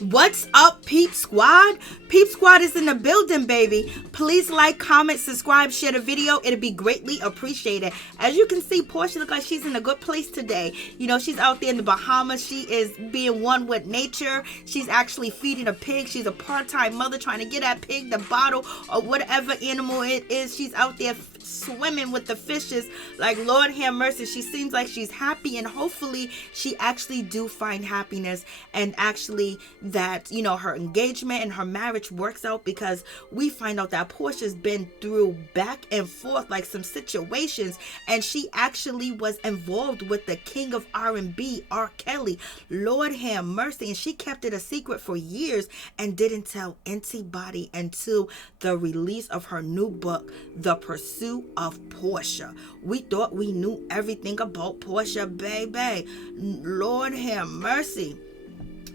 What's up, Peep Squad? Peep Squad is in the building, baby. Please like, comment, subscribe, share the video. It'll be greatly appreciated. As you can see, Porsha looks like she's in a good place today. You know, she's out there in the Bahamas. She is being one with nature. She's actually feeding a pig. She's a part-time mother trying to get that pig the bottle or whatever animal it is. She's out there swimming with the fishes. Like, Lord have mercy. She seems like she's happy, and hopefully she actually do find happiness, and actually that, you know, her engagement and her marriage works out, because we find out that Porsha's been through back and forth like some situations, and she actually was involved with the king of R&B, R. Kelly. Lord have mercy. And she kept it a secret for years and didn't tell anybody until the release of her new book, The Pursuit of Porsha. We thought we knew everything about Porsha, baby. Lord have mercy.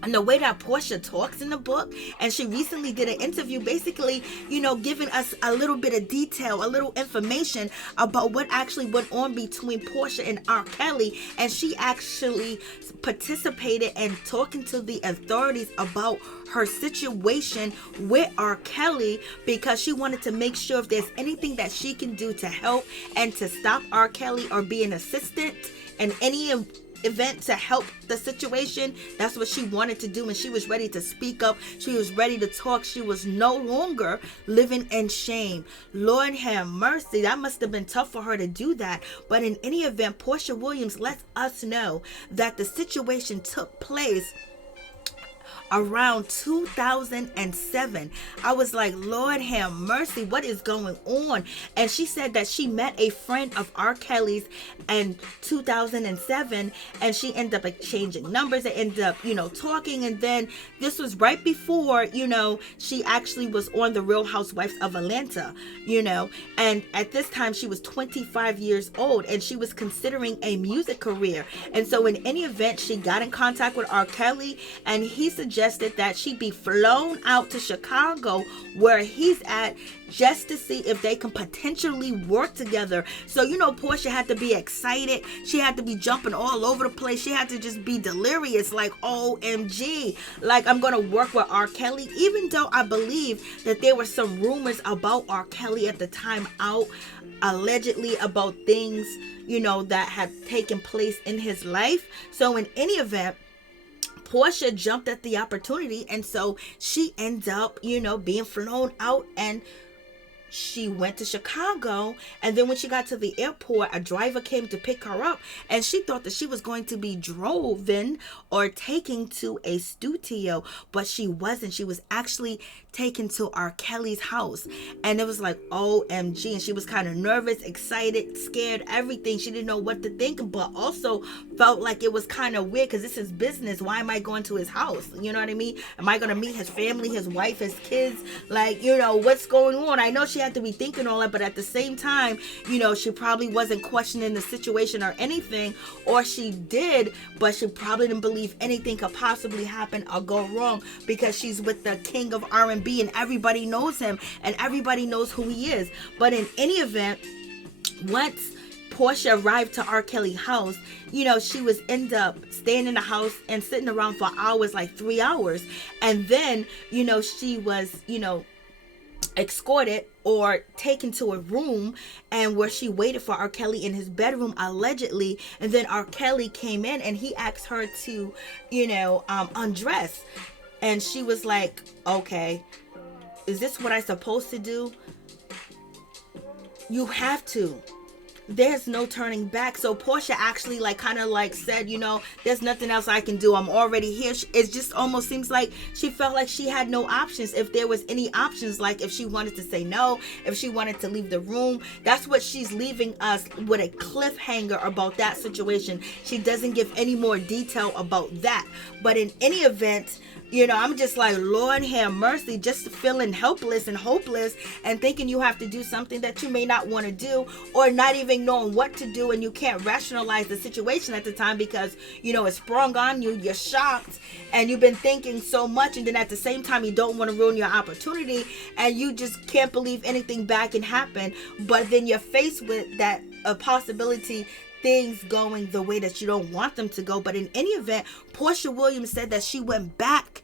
And the way that Porsha talks in the book, and she recently did an interview basically, you know, giving us a little bit of detail, a little information about what actually went on between Porsha and R. Kelly. And she actually participated in talking to the authorities about her situation with R. Kelly, because she wanted to make sure if there's anything that she can do to help and to stop R. Kelly or be an assistant in any event to help the situation. That's what she wanted to do, and she was ready to speak up. She was ready to talk. She was no longer living in shame. Lord have mercy. That must have been tough for her to do that. But in any event, Porsha Williams lets us know that the situation took place around 2007. I was like, Lord have mercy, what is going on? And she said that she met a friend of R. Kelly's in 2007, and she ended up exchanging numbers. They ended up, you know, talking. And then this was right before, you know, she actually was on the Real Housewives of Atlanta, you know. And at this time she was 25 years old, and she was considering a music career. And so in any event, she got in contact with R. Kelly, and he suggested that she be flown out to Chicago, where he's at, just to see if they can potentially work together. So, you know, Porsha had to be excited. She had to be jumping all over the place. She had to just be delirious, like, OMG, like, I'm gonna work with R. Kelly. Even though I believe that there were some rumors about R. Kelly at the time out, allegedly about things, you know, that had taken place in his life. So in any event, Porsha jumped at the opportunity, and so she ends up, you know, being flown out, and she went to Chicago. And then when she got to the airport, a driver came to pick her up, and she thought that she was going to be driven or taken to a studio, but she wasn't. She was actually taken to R. Kelly's house, and it was like, OMG. And she was kind of nervous, excited, scared, everything. She didn't know what to think, but also felt like it was kind of weird, because this is business. Why am I going to his house? You know what I mean? Am I going to meet his family, his wife, his kids? Like, you know, what's going on? I know she had to be thinking all that, but at the same time, you know, she probably wasn't questioning the situation or anything, or she did, but she probably didn't believe anything could possibly happen or go wrong, because she's with the king of R&B, and everybody knows him, and everybody knows who he is. But in any event, once Porsha arrived to R. Kelly's house, you know, she was end up staying in the house and sitting around for hours, like 3 hours. And then, you know, she was, you know, escorted or taken to a room, and where she waited for R. Kelly in his bedroom, allegedly. And then R. Kelly came in, and he asked her to, you know, undress. And she was like, okay, is this what I'm supposed to do? You have to. There's no turning back. So Porsha actually like kind of like said, you know, there's nothing else I can do. I'm already here. It just almost seems like she felt like she had no options. If there was any options, like if she wanted to say no, if she wanted to leave the room. That's what she's leaving us with, a cliffhanger about that situation. She doesn't give any more detail about that. But in any event, you know, I'm just like, Lord have mercy, just feeling helpless and hopeless, and thinking you have to do something that you may not want to do, or not even knowing what to do, and you can't rationalize the situation at the time because, you know, it's sprung on you, you're shocked, and you've been thinking so much, and then at the same time you don't want to ruin your opportunity, and you just can't believe anything bad can happen. But then you're faced with that a possibility, things going the way that you don't want them to go. But in any event, Porsha Williams said that she went back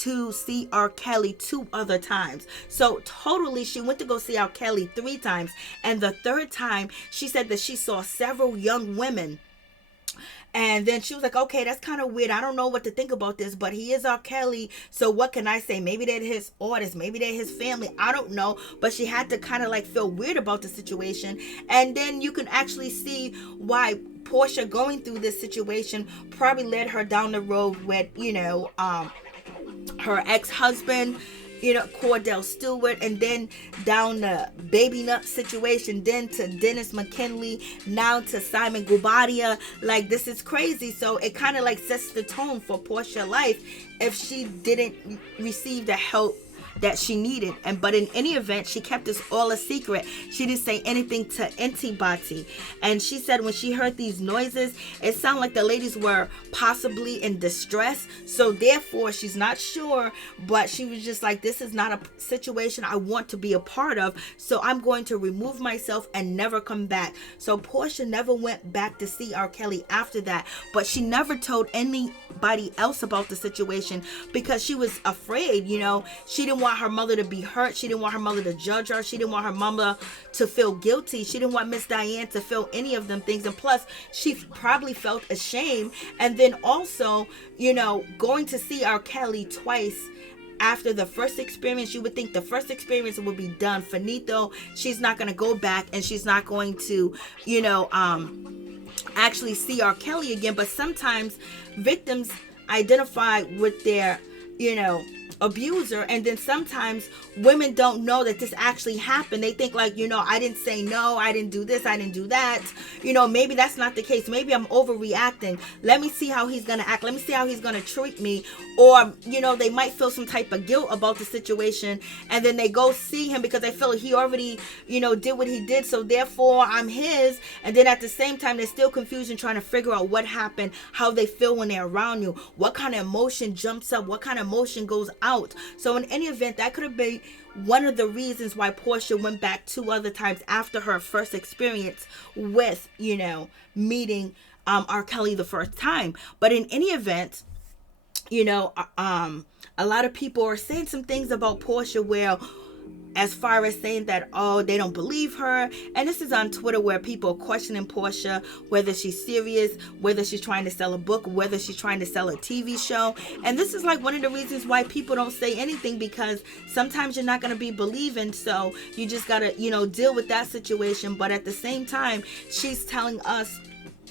to see R. Kelly 2 other times. So totally, she went to go see R. Kelly 3 times. And the third time, she said that she saw several young women. And then she was like, okay, that's kind of weird. I don't know what to think about this, but he is R. Kelly. So what can I say? Maybe they're his artists. Maybe they're his family. I don't know. But she had to kind of like feel weird about the situation. And then you can actually see why Porsha going through this situation probably led her down the road with, her ex-husband, Cordell Stewart, and then down the Baby Nut situation, then to Dennis McKinley, now to Simon Guobadia. Like, this is crazy. So it kind of like sets the tone for Porsha's life if she didn't receive the help that she needed. But in any event, she kept this all a secret. She didn't say anything to anybody. And she said when she heard these noises, it sounded like the ladies were possibly in distress. So therefore, she's not sure, but she was just like, this is not a situation I want to be a part of. So I'm going to remove myself and never come back. So Porsha never went back to see R. Kelly after that, but she never told anybody else about the situation because she was afraid. She didn't want her mother to be hurt. She didn't want her mother to judge her. She didn't want her mama to feel guilty. She didn't want Miss Diane to feel any of them things. And plus, she probably felt ashamed. And then also, going to see R. Kelly twice after the first experience, you would think the first experience would be done. Finito. She's not going to go back, and she's not going to, actually see R. Kelly again. But sometimes victims identify with their, abuser, and then sometimes women don't know that this actually happened. They think like, I didn't say no, I didn't do this, I didn't do that. Maybe that's not the case. Maybe I'm overreacting. Let me see how he's gonna act. Let me see how he's gonna treat me. Or they might feel some type of guilt about the situation, and then they go see him because they feel like he already did what he did, so therefore I'm his. And then at the same time, they're still confused and trying to figure out what happened, how they feel when they're around you, what kind of emotion jumps up, what kind of emotion goes out. So in any event, that could have been one of the reasons why Porsha went back 2 other times after her first experience with, meeting R. Kelly the first time. But in any event, a lot of people are saying some things about Porsha where, as far as saying that, they don't believe her. And this is on Twitter where people are questioning Porsha, whether she's serious, whether she's trying to sell a book, whether she's trying to sell a TV show. And this is like one of the reasons why people don't say anything, because sometimes you're not going to be believing. So you just got to, deal with that situation. But at the same time, she's telling us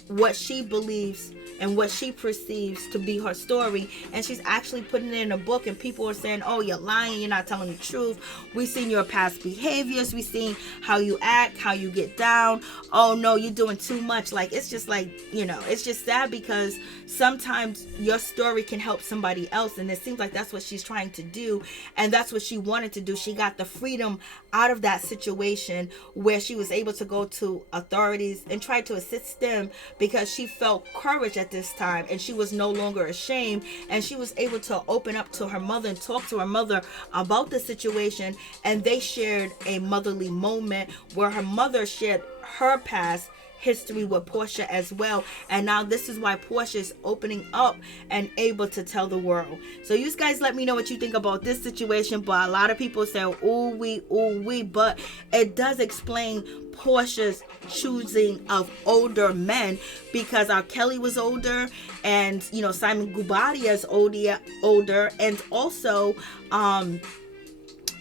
what she believes and what she perceives to be her story, and she's actually putting it in a book, and people are saying, oh, you're lying, you're not telling the truth, we've seen your past behaviors, we've seen how you act, how you get down, oh no, you're doing too much. Like, it's just like, it's just sad, because sometimes your story can help somebody else, and it seems like that's what she's trying to do, and that's what she wanted to do. She got the freedom out of that situation where she was able to go to authorities and try to assist them, because she felt courage at this time, and she was no longer ashamed, and she was able to open up to her mother and talk to her mother about the situation. And they shared a motherly moment where her mother shared her past history with Porsha as well. And now this is why Porsha is opening up and able to tell the world. So you guys let me know what you think about this situation. But a lot of people say, ooh wee, but it does explain Porsha's choosing of older men, because R. Kelly was older, and Simon Guobadia is older, and also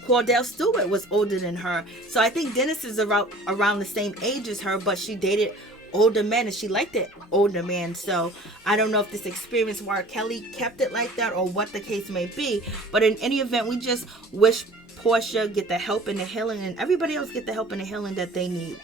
Cordell Stewart was older than her. So I think Dennis is around the same age as her, but she dated older men, and she liked it older man. So I don't know if this experience why R. Kelly kept it like that, or what the case may be. But in any event, we just wish Porsha get the help and the healing, and everybody else get the help and the healing that they need.